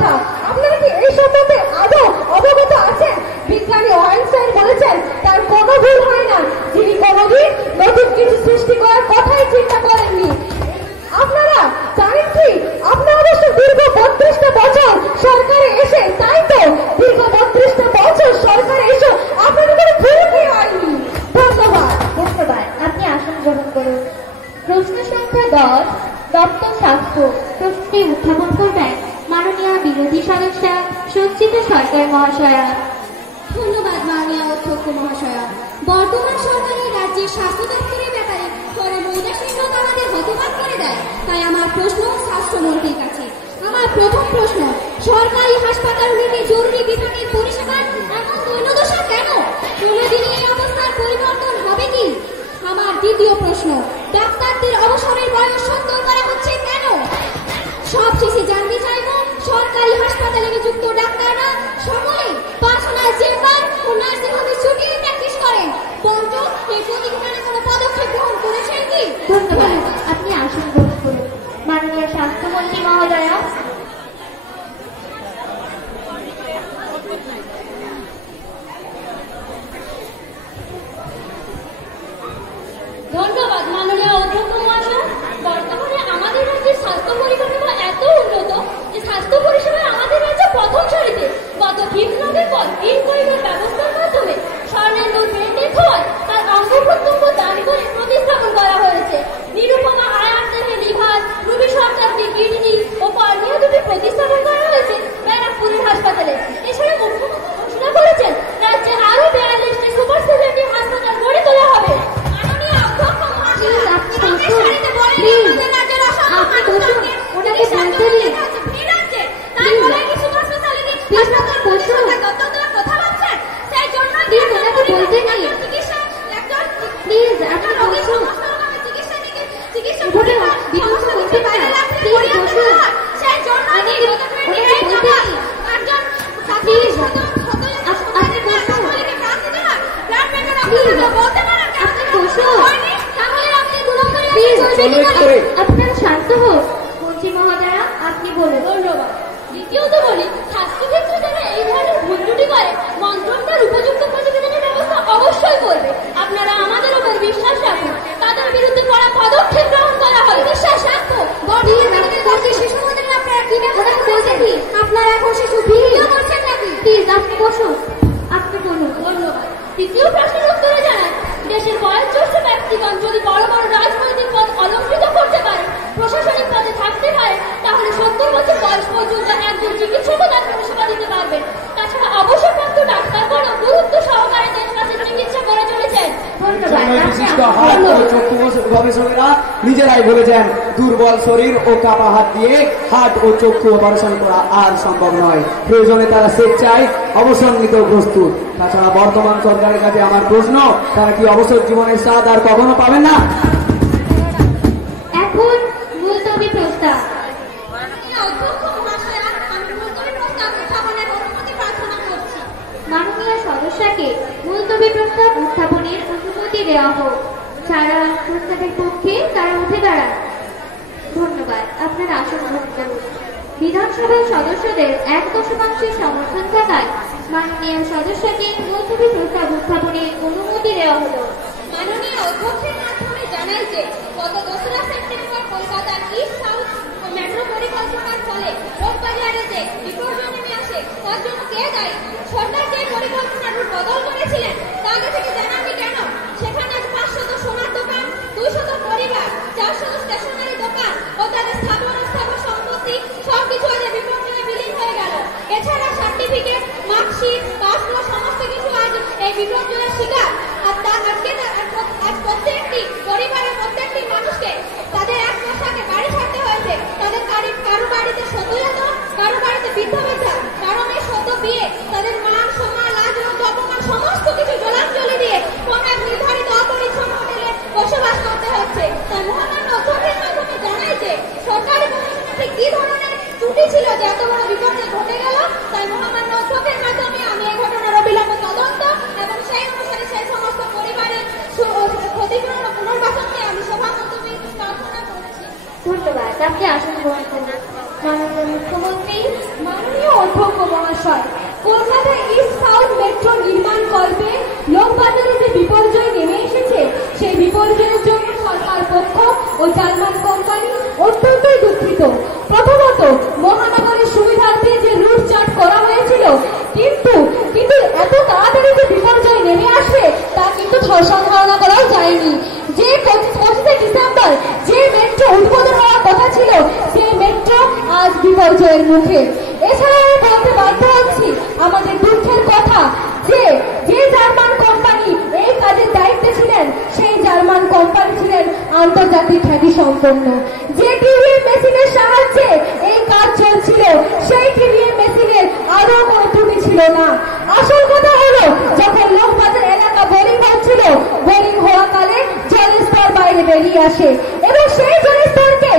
কথা। আপনারা কি এই সম্বন্ধে আদৌ অবগত আছেন? বিজ্ঞানী আইনস্টাইন বলেছেন তার কোনো ভুল হয় না যিনি কোনোদিন নতুন কিছু সৃষ্টি করার কথাই চিন্তা করেননি। আপনারা জানেন কি, আপনারা অবশ্য দীর্ঘ 32টা বছর সরকারে এসে, তাই তো দীর্ঘ 32টা বছর সরকারে এসে আপনাদের কোনো ভুল কি হয়নি। ধন্যবাদ। ধন্যবাদ। আপনি আসন গ্রহণ করুন। প্রশ্ন সংখ্যা 10, দপ্তর স্বাস্থ্য। প্রশ্নটি উত্থাপন করবেন মাননীয় বিরোধী সদস্য সঞ্চিত সরকার মহাশয়া। ধন্যবাদ মাননীয় অধ্যক্ষ মহাশয়া। বর্তমান সরকারের রাজ্যের স্বাস্থ্য দপ্তরের ব্যাপারে করে মহিলাশীলতা আমাদের হতবাক করে দেয়। তাই আমার প্রশ্ন স্বাস্থ্যমন্ত্রীর কাছে। আমার প্রথম প্রশ্ন, সরকারি হাসপাতালগুলিতে জরুরি বিভাগের পরিষেবার এমন দৈন্যদশা কেন? কোনোদিন এই অবস্থার পরিবর্তন হবে কি? আমার দ্বিতীয় প্রশ্ন, ডাক্তারদের অবসরের বয়স 70 করা হচ্ছে কেন? সবশেষে জানতে চাইব, সরকারি হাসপাতালে নিযুক্ত ডাক্তাররা সময়ে পার্সোনাল চেম্বার ও নার্সিং হোমে ছুটিয়ে প্র্যাকটিস করেন। পঞ্চম, এই প্রতিষ্ঠানে কোনো পদক্ষেপ গ্রহণ করেছেন কি? ধন্যবাদ। আপনি আসন গ্রহণ করুন। মাননীয় স্বাস্থ্যমন্ত্রী মহোদয়া। ধন্যবাদ মাননীয় অধ্যক্ষ মহাশয়। বর্তমানে আমাদের রাজ্যের স্বাস্থ্য পরিকাঠামো এত উন্নত যে স্বাস্থ্য পরিষেবায় আমাদের রাজ্য প্রথম সারিতে। গত বিপ্লবের পর এই করিডোর ব্যবস্থার মাধ্যমে স্বর্ণেন্দুর পেটের খোয়ায় তার অঙ্গ প্রত্যঙ্গ দান করে প্রতিস্থাপন করা হয়েছে। নিরুপমা আয়ারদের লিভার, রুবি সরকারদের কিডনি ও কর্নিয়া দুটি প্রতিস্থাপন করা হয়েছে ব্যারাকপুরের হাসপাতালে। এছাড়া মুখ্যমন্ত্রী ঘোষণা করেছেন রাজ্যে আরো 42টি সুপার স্পেশালিটি হাসপাতাল গড়ে তোলা হবে। মাননীয় অধ্যক্ষ মহাশয়, আপনি বসুন। প্লিজ, আপনি বসুন। ওনাকে বলতে দিন। আপনার শান্ত হোক। মন্ত্রী মহোদয়া, আপনি বলুন। ধন্যবাদ। দ্বিতীয়ত বলি, স্বাস্থ্যক্ষেত্রে যারা এই ধরনের ভুল ত্রুটি করে, মন্ত্রণালয় উপযুক্ত প্রতিবেদনের ব্যবস্থা অবশ্যই করবে। আপনারা আমাদের উপর বিশ্বাস রাখুন, তাদের বিরুদ্ধে কড়া পদক্ষেপ গ্রহণ করা হয়। বিশ্বাস রাখবো। শিশু মন্দিরে আপনারা কি ব্যবস্থা করছেন? আপনারা এখন শিশু ভিডিও করছেন নাকি? প্লিজ, আপনি বসুন। আপনি বলুন। ধন্যবাদ। তৃতীয় প্রশ্নের উত্তরে জানান, দেশের বয়োজ্যেষ্ঠ ব্যক্তিগণ যদি বড় বড় রাজনৈতিক পদ অলঙ্কৃত করতে পারে, প্রশাসনিক পদে থাকতে পারে, তাহলে 70 বছর বয়স পর্যন্ত একজন চিকিৎসকও তার পরিষেবা দিতে পারবেন। তাছাড়া অবসরপ্রাপ্ত ডাক্তারগণও গুরুত্ব সহকারে দেশ কাছে চিকিৎসা করে চলেছেন। বিশিষ্ট হাত ও চক্ষু গবেষকেরা নিজেরাই বলেছেন দুর্বল শরীর ও কাপা হাত দিয়ে হাত ও চক্ষু অপারেশন করা আর সম্ভব নয়। প্রয়োজনে তারা স্বেচ্ছায় অবসর নিতেও প্রস্তুত। তাছাড়া বর্তমান সরকারের কাছে আমার প্রশ্ন, তারা কি অবসর জীবনের স্বাদ আর কখনো পাবেন না? এখন মুলতবি প্রস্তাব। অধ্যক্ষ মহাশয়া, আমি মুলতবি প্রস্তাব উত্থাপনের অনুমতি প্রার্থনা করছি। মাননীয় সদস্যকে মুলতবি প্রস্তাব উত্থাপনের অনুমতি দেওয়া হোক। যারা প্রস্তাবের পক্ষে তারা উঠে দাঁড়ান। ধন্যবাদ। আপনার আসন গ্রহণ করুন। বিধানসভার সদস্যদের 1/10 সমর্থন থাকায় মাননীয় সদস্যকে মুলতবি প্রস্তাব উত্থাপনের অনুমতি দেওয়া হলো। মাননীয় অধ্যক্ষের মাধ্যমে জানাই যে গত 2রা সেপ্টেম্বর কলকাতার ইস্ট সাউথ মেট্রো পরিকল্পনার ফলে রোগবাজারে যে বিপর্যয় নেমে আসে, তার জন্য কে দায়ী? সরকার যে পরিকল্পনার রূপ বদল করেছিলেন তা আগে থেকে জানাননি কেন? সেখানে আজ 500 সোনার দোকান, 200 পরিবার, 400 স্টেশনারি দোকান ও তাদের স্থাবর সম্পত্তি সবকিছু আজ বিপর্যয়ে বিলীন হয়ে গেল। এছাড়া সার্টিফিকেট, মার্কশিট, পাসপোর্ট সমস্ত কিছু আজ এই বিপর্যয়ের শিকার। আর আজ প্রত্যেকটি পরিবারের প্রত্যেকটি মানুষকে তাদের এক পোশাকে বাড়ি ছাড়তে হয়েছে। তাদের কারো বাড়িতে সদ্যজাত, কারো বাড়িতে বৃদ্ধ ভাতা, কারো মেয়ে সদ্য বিয়ে, তাদের মান সম্মান, লাজ লজ্জা অপমান সমস্ত কিছু জলাঞ্জলি দিয়ে কোন এক নির্ধারিত অপরিচ্ছন্ন হোটেলে বসবাস করতে হচ্ছে। তাই মহামান্য অধ্যক্ষের মাধ্যমে জানাই যে সরকারি প্রশাসনে কি ধরনের ত্রুটি ছিল যে এত বড় বিপর্যয় ঘটে গেল। তাই মহামান্য অধ্যক্ষের মাধ্যমে আমি এই ঘটনার অবিলম্বে তদন্ত এবং সেই অনুসারে সেই সমস্ত পরিবারের ক্ষতিপূরণ ও পুনর্বাসনকে আমি সভাপতি প্রার্থনা করছি। ধন্যবাদ। আপনি আসন গ্রহণ করুন। মাননীয় মুখ্যমন্ত্রী। মাননীয় মহাশয়, কলকাতায় ইস্ট সাউথ মেট্রো নির্মাণ কল্পে লোকবাজারে যে বিপর্যয় নেমে এসেছে, সেই বিপর্যয়ের জন্য সরকার পক্ষ ও জার্মান কোম্পানি অত্যন্তই দুঃখিত। প্রথমত, মহানগরের সুবিধার্থে যে রুট চার্ট করা হয়েছিল, কিন্তু এত তাড়াতাড়ি যে বিপর্যয় নেমে আসবে তা কিন্তু ধারণা করাও যায়নি। যে 25 ডিসেম্বর যে মেট্রো উদ্বোধন হওয়ার কথা ছিল, সেই মেট্রো আজ বিপর্যয়ের মুখে। এছাড়াও বলতে বাধ্য হচ্ছি আমাদের দুঃখের কথা যে জার্মান কোম্পানি এই কাজের দায়িত্বে ছিলেন, সেই জার্মান কোম্পানি ছিলেন আন্তর্জাতিক খ্যাতি সম্পন্ন। যে টিভিএম মেশিনের সাহায্যে এই কাজ চলছিল, সেই টিভিএম মেশিনের আরো কোনো ত্রুটি ছিল না। আসল কথা হলো, যখন লোকবাজার এলাকা বোরিং হচ্ছিল, বোরিং হওয়াকালে জলের স্তর বাইরে বেরিয়ে আসে এবং সেই জলের স্তরকে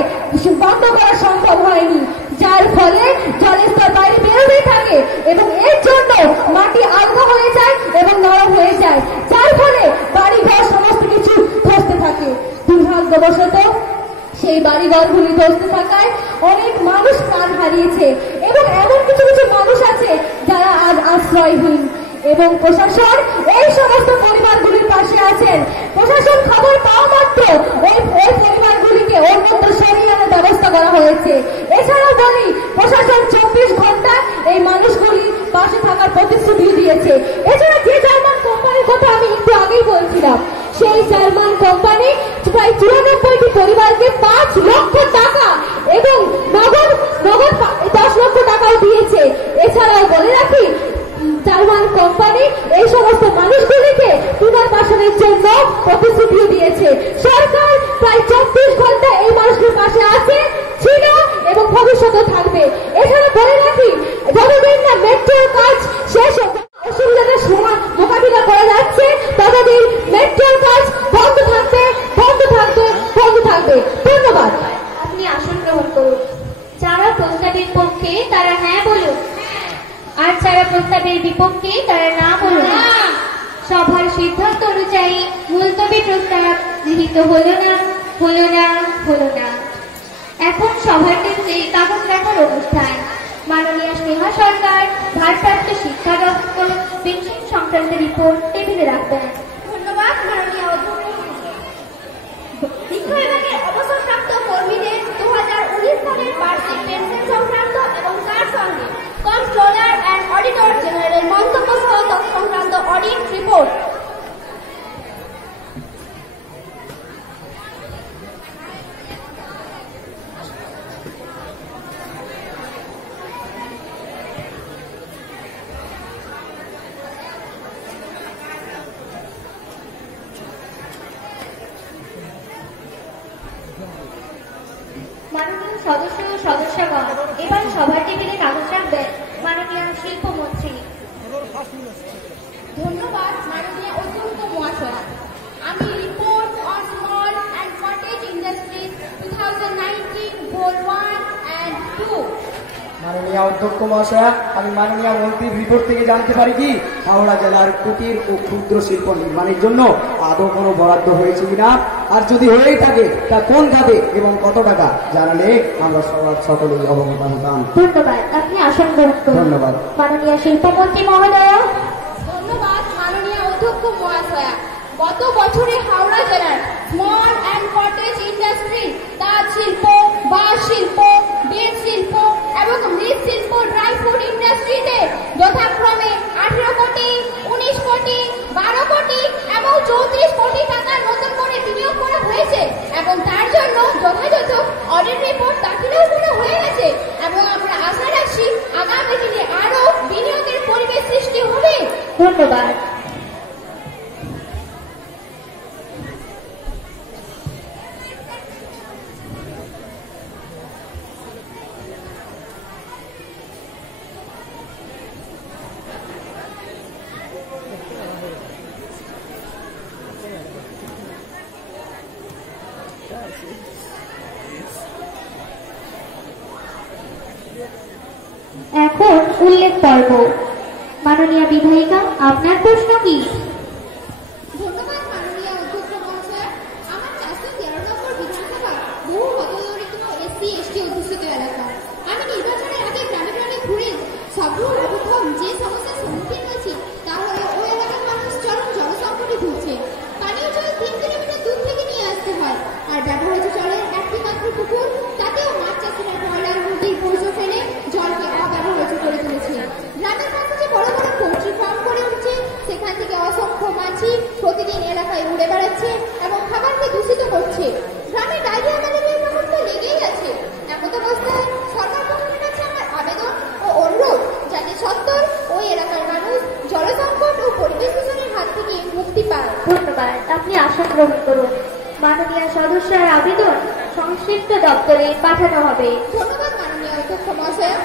বন্ধ করা সম্ভব হয়নি, যার ফলে জলের স্তর বাইরে বেরোতেই থাকে এবং এর জন্য মাটি আলগা হয়ে যায় এবং নরম হয়ে যায়, যার ফলে বাড়িঘর সমস্ত কিছু ধসতে থাকে। দুর্ভাগ্যবশত সেই বাড়িঘরগুলি ধসতে থাকায় অনেক মানুষ প্রাণ হারিয়েছে এবং এমন কিছু কিছু মানুষ আছে যারা আজ আশ্রয়হীন, এবং প্রশাসন এই সমস্ত পরিবারগুলির পাশে আছেন। প্রশাসন খবর পাওয়া মাত্র ওই পরিবারগুলিকে অন্যত্র সরিয়ে আনার ব্যবস্থা করা হয়েছে। এছাড়াও বলি, প্রশাসন 24 ঘন্টা এই মানুষগুলি পাশে থাকার প্রতিশ্রুতি দিয়েছে। এছাড়া যে জার্মান কোম্পানির কথা আমি একটু আগেই বলছিলাম, সেই জার্মান কোম্পানি প্রায় 94টি পরিবারকে 5 লক্ষ টাকা এবং নগদ 10 লক্ষ টাকাও দিয়েছে। এছাড়াও বলে রাখি, জার্মান কোম্পানি এই সমস্ত মানুষগুলিকে পুনর্বাসনের জন্য প্রতিশ্রুতিও দিয়েছে। সরকার প্রায় 24 ঘন্টা এই মানুষদের পাশে আছে, ছিল এবং ভবিষ্যতে থাকবে। এছাড়া বলে রাখি, যতদিন না মেট্রোর কাজ শেষ অসুবিধার সময় মোকাবিলা করা যাচ্ছে, ততদিন মেট্রোর কাজ বন্ধ থাকবে। ধন্যবাদ। আপনি আসন গ্রহণ করুন। যারা প্রস্তাবের পক্ষে তারা হ্যাঁ বলুন, আর যারা প্রস্তাবের বিপক্ষে তারা না বলুন। সভার সিদ্ধান্ত অনুযায়ী মুলতবি প্রস্তাব গৃহীত হলো না। এখন সভার টেবিলে কাগজ রাখার অনুষ্ঠান। মাননীয় স্নেহা সরকার ভারপ্রাপ্ত শিক্ষা দপ্তর পেনশন সংক্রান্ত রিপোর্ট টেবিলে রাখবেন। ধন্যবাদ মাননীয় অধ্যক্ষ। শিক্ষা বিভাগের অবসরপ্রাপ্ত কর্মীদের 2019 সালের বার্ষিক পেনশন সংক্রান্ত এবং তার সঙ্গে কন্ট্রোলার অ্যান্ড অডিটর জেনারেল মন্তব্য সংক্রান্ত অডিট রিপোর্ট। মাননীয় সদস্য ও সদস্যগণ, এবার সভার টেবিলে কাগজ রাখবেন মাননীয় শিল্পমন্ত্রী। ধন্যবাদ মাননীয় অধ্যক্ষ মহাশয়। আমি report on small and cottage industries 2019 goal 1 and 2। মাননীয় অধ্যক্ষ মহাশয়া, আমি মাননীয় মন্ত্রীর রিপোর্ট থেকে জানতে পারি কি হাওড়া জেলার কুটির ও ক্ষুদ্র শিল্প নির্মাণের জন্য আদৌ কোনো বরাদ্দ হয়েছে কিনা, আর যদি হয়েই থাকে তা কোন খাতে এবং কত টাকা জানালে আমরা সকলেই অবগত হতাম। ধন্যবাদ। আপনি আসন গ্রহণ করুন। ধন্যবাদ। মাননীয় শিল্পমন্ত্রী মহোদয়। ধন্যবাদ মাননীয় অধ্যক্ষ মহাশয়া। গত বছরে হাওড়া জেলার স্মল অ্যান্ড কটেজ ইন্ডাস্ট্রি, তাঁত শিল্প, বাঁশ শিল্প, বেত শিল্প এবং মৃৎশিল্প, ড্রাই ফ্রুট ইন্ডাস্ট্রিতে যথাক্রমে 18 কোটি, 19 কোটি, 12 কোটি এবং 34 কোটি টাকা নতুন করে বিনিয়োগ করা হয়েছে এবং তার জন্য যথাযথ অডিট রিপোর্ট দাখিলও করা হয়ে গেছে এবং আমরা আশা রাখছি আগামী দিনে আরো বিনিয়োগের পরিবেশ সৃষ্টি হবে। ধন্যবাদ। এখন উল্লেখ পর্ব। মাননীয় বিধায়িকা, আপনার প্রশ্ন কি? ধন্যবাদ মাননীয় অধ্যক্ষ মহাশয়। আমার 413 নম্বর বিধানসভা বহু হতদরিদ্র SC/ST অধ্যুষিত এলাকা। আমি নির্বাচনের আগে গ্রামে গ্রামে ঘুরে সভ্য অভিভাবক ধন্যবাদ। আপনি আসন গ্রহণ করুন। মাননীয় সদস্যের আবেদন সংশ্লিষ্ট দপ্তরে পাঠানো হবে। ধন্যবাদ মাননীয় অধ্যক্ষ মহাশয়।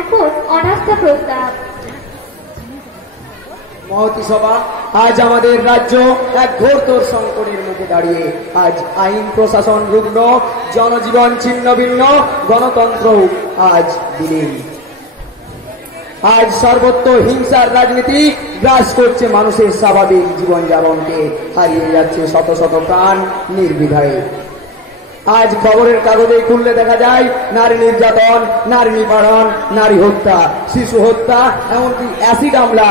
এখন অনাস্থা প্রস্তাব। মহতী সভা, আজ আমাদের রাজ্য এক ঘোরতর সংকটের মুখে দাঁড়িয়ে। আজ আইন প্রশাসন রুগ্ন, জনজীবন ছিন্ন ভিন্ন, গণতন্ত্র আজ বিলীন। আজ সর্বত্র হিংসার রাজনীতি গ্রাস করছে মানুষের স্বাভাবিক জীবনযাপনকে। হারিয়ে যাচ্ছে শত শত প্রাণ নির্বিধায়। আজ খবরের কাগজে খুললে দেখা যায় নারী নির্যাতন, নারী নিপীড়ন, নারী হত্যা, শিশু হত্যা, এমনকি অ্যাসিড হামলা,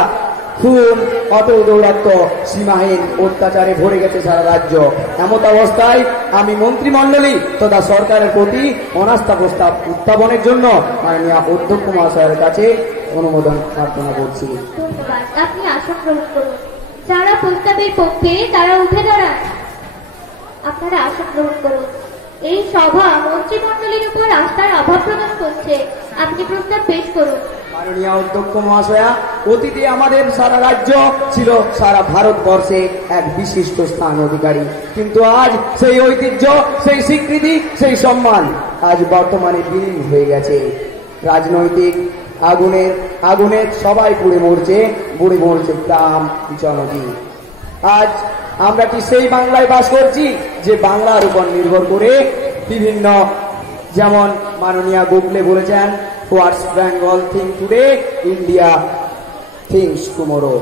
খুন, অটো দৌরাত্ম, সীমাহীন অত্যাচারে ভরে গেছে সারা রাজ্য। এমত অবস্থায় আমি মন্ত্রিমণ্ডলী তথা সরকারের প্রতি অনাস্থা প্রস্তাব উত্থাপনের জন্য মাননীয় অধ্যক্ষ মহাশয়ের কাছে অনুমোদন প্রার্থনা করছি। ধন্যবাদ। আপনি আসন গ্রহণ করুন। যারা প্রস্তাবের পক্ষে তারা উঠে দাঁড়ান। আপনারা আসন গ্রহণ করুন। এই সভা মন্ত্রিমণ্ডলীর উপর আস্থার অভাব প্রদান করছে। আপনি প্রস্তাব পেশ করুন। মাননীয় অধ্যক্ষ মহাশয়া, অতীতে আমাদের সারা রাজ্য ছিল সারা ভারতবর্ষে এক বিশিষ্ট স্থান অধিকারী, কিন্তু আজ সেই ঐতিহ্য, সেই স্বীকৃতি, সেই সম্মান আজ বর্তমানে বিলীন হয়ে গেছে। রাজনৈতিক আগুনে সবাই পুড়ে মরছে গ্রাম জনজীব। আজ আমরা কি সেই বাংলায় বাস করছি যে বাংলার উপর নির্ভর করে বিভিন্ন, যেমন মাননীয় গোখলে বলেছেন, what's Bengal think today, India thinks tomorrow.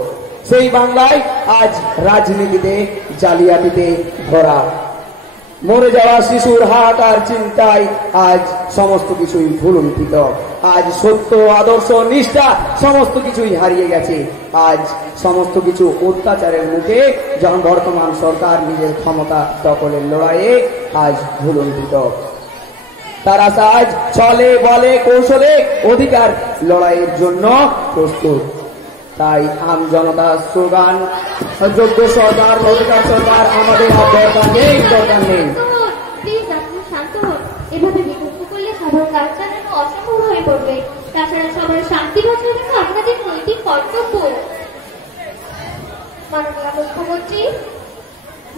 সেই বাংলায় আজ রাজনীতিতে, জালিয়াতিতে ভরা। মরে যাওয়া শিশুর হাহাকার চিন্তায় আজ সমস্ত কিছুই ভুলুণ্ঠিত। আজ সত্য, আদর্শ, নিষ্ঠা সমস্ত কিছুই হারিয়ে গেছে। আজ সমস্ত কিছু অত্যাচারের মুখে যখন বর্তমান সরকার নিজের ক্ষমতা দখলের লড়াইয়ে আজ ভুলুণ্ঠিত। তারা আজ ছলে বলে কৌশলে অধিকার লড়াইয়ের জন্য প্রস্তুত। তাই আম জনতার স্লোগান, যোগ্য সরকার, অধিকার সরকার, আমাদের দরকার নেই, দরকার নেই। প্লিজ আপনি শান্ত হন। এভাবে বিভক্ত করলে সবার কাজ চালানো অসম্ভব হয়ে পড়বে। তাছাড়া সবার শান্তি বজায় রাখা আপনাদের নৈতিক কর্তব্য। মাননীয় মুখ্যমন্ত্রী।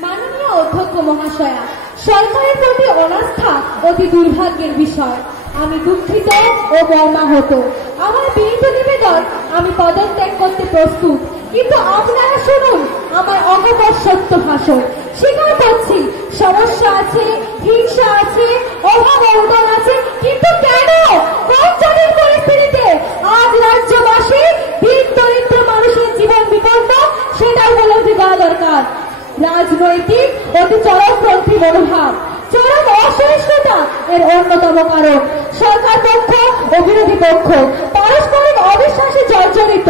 মাননীয় অধ্যক্ষ মহাশয়া, সরকারের প্রতি অনাস্থা অতি দুর্ভাগ্যের বিষয়। আমি দুঃখিত ও মর্মাহত। আমার বিনীত নিবেদন, আমি পদত্যাগ করতে প্রস্তুত, কিন্তু আপনারা শুনুন আমার অকপট সত্য ভাষণ। স্বীকার করছি সমস্যা আছে, হিংসা আছে, অভাব অনটন আছে, কিন্তু কেন, কোন জটিল পরিস্থিতিতে আজ রাজ্যবাসী দিন দরিদ্র মানুষের জীবন বিপন্ন, সেটা উপলব্ধি করা দরকার। রাজনৈতিক অতি চরমপন্থী মনোভাব, চরম অসহিষ্ণুতা এর অন্যতম কারণ। সরকার পক্ষ ও বিরোধী পক্ষ পারস্পরিক অবিশ্বাসে জর্জরিত।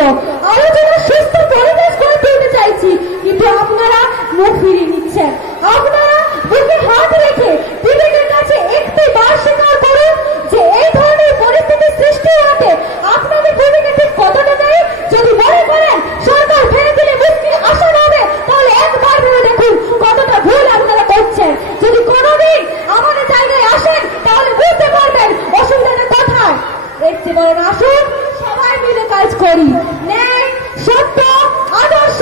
আলোচনার সুস্থ পরিবেশ গড়ে তুলতে চাইছি, কিন্তু আপনারা মুখ ফিরিয়ে নিচ্ছেন। আপনারা বুকে হাত রেখে বিবেকের কাছে একটি বার স্বীকার করুন যে এই ধরনের পরিস্থিতি সৃষ্টি হতে আপনাদের ভূমিকা ঠিক কতটা নেই। যদি মনে করেন সরকার ফেলে দিলে মুশকিল আসান হবে, তাহলে একবার ভেবে দেখুন কতটা ভুল আপনারা করছেন। যদি কোনোদিন আমাদের জায়গায় আসেন তাহলে বুঝতে পারবেন অসুবিধাটা কোথায়। এর চেয়ে বরং আসুন সবাই মিলে কাজ করি। ন্যায়, সত্য, আদর্শ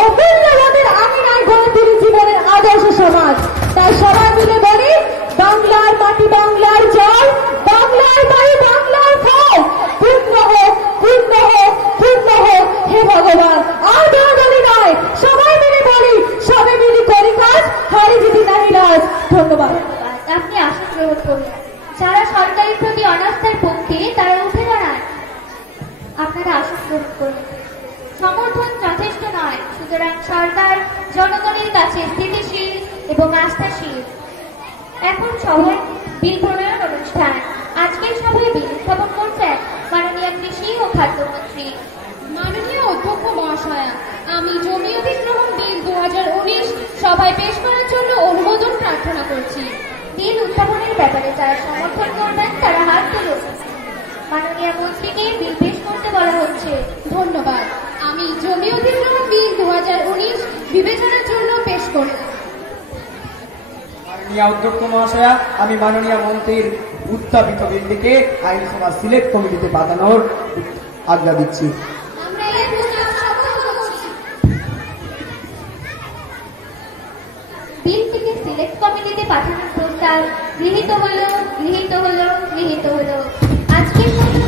ও মূল্যবোধের আঙিনায় গড়ে তুলি জীবনের আদর্শ সমাজ। তাই সবাই মিলে বলি, বাংলার মাটি, বাংলার জল, বাংলার বায়ু, বাংলার ফল পূর্ণ হোক, পূর্ণ হোক, পূর্ণ হোক হে ভগবান। আর দলদলি নয়, সবাই মিলে বলি, সবাই মিলে করি কাজ, হারি জিতি নাহি লাজ। ধন্যবাদ। আপনি আসন গ্রহণ করুন। যারা সরকারের প্রতি অনাস্থার পক্ষে তারা উঠে দাঁড়ান। আপনারা আসন গ্রহণ করুন। সমর্থন যথেষ্ট নয়, সুতরাং সরকার জনগণের কাছে স্থিতিশীল এবং আস্থাশীল। এখন সভায় বিল প্রণয়ন অনুষ্ঠান। আজকের সভায় বিল উত্থাপন করছেন মাননীয় কৃষি ও খাদ্যমন্ত্রী। মাননীয় অধ্যক্ষ মহাশয়া, আমি জমি অধিগ্রহণ বিল 2019 সভায় পেশ করার জন্য অনুমোদন প্রার্থনা করছি। বিল উত্থাপনের ব্যাপারে যারা সমর্থন করবেন তারা হাত তুলুন। মাননীয় মন্ত্রীকে বিল পেশ করতে বলা হচ্ছে। ধন্যবাদ। আমি জমি অধিগ্রহণ বিল 2019 বিবেচনার জন্য পেশ করছি। মাননীয় অধ্যক্ষ মহাশয়া, আমি মাননীয় মন্ত্রীর উত্থাপিত বিলটিকে আইনসভা সিলেক্ট কমিটিতে পাঠানোর আজ্ঞা দিচ্ছি। আমরা এই প্রস্তাব সমর্থন করছি। পাঠানোর প্রস্তাব গৃহীত হলো। আজকের মতো